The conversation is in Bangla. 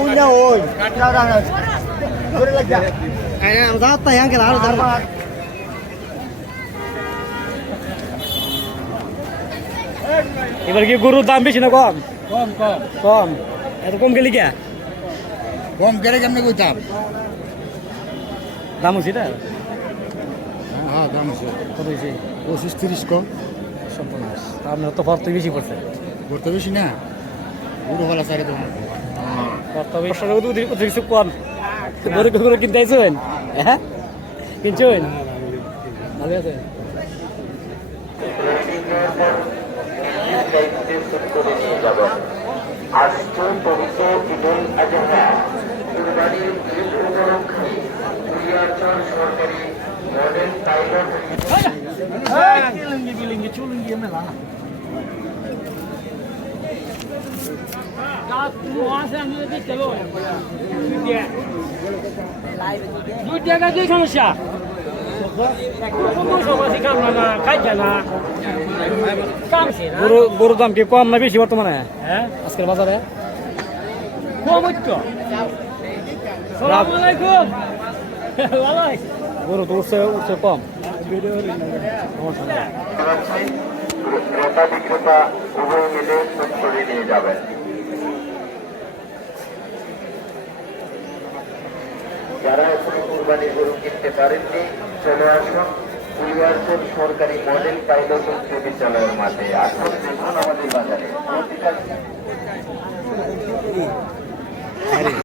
ওই না ওই ধরে লাগা যাও তাই আঙ্কেল আর এবার কি গরুর দাম বেশি না কম? কম কম কম। এত কম গেলি কে? কম করে কেমনে কইতাম? দাম হচ্ছে এটা? হ্যাঁ দাম আছে কত হয়েছে? 25-30 কম সর্বনাশ। তা আপনার তো খরচ বেশি পড়ছে। করতে বেশি না বুড়ো হলা সারে তো খরচ বেশি কিছু কম। গরু গরু কিনতে আইসেন? হ্যাঁ কিনছেন? ভালো আছে? সমস্যা গরুর দাম কি কম না বেশি বর্তমানে? হ্যাঁ আজকের বাজারে গরু তো উঠছে উঠছে কম। ক্রেতা বিক্রেতা উভয় মিলে করে নিয়ে যাবেন। যারা এখনো কুরবানি গরু কিনতে পারেননি চলে আসুন কুলিয়ারচর সরকারি মডেল পাইলট উচ্চ বিদ্যালয়ের মাঠে। আসুন দেখুন আমাদের বাজারে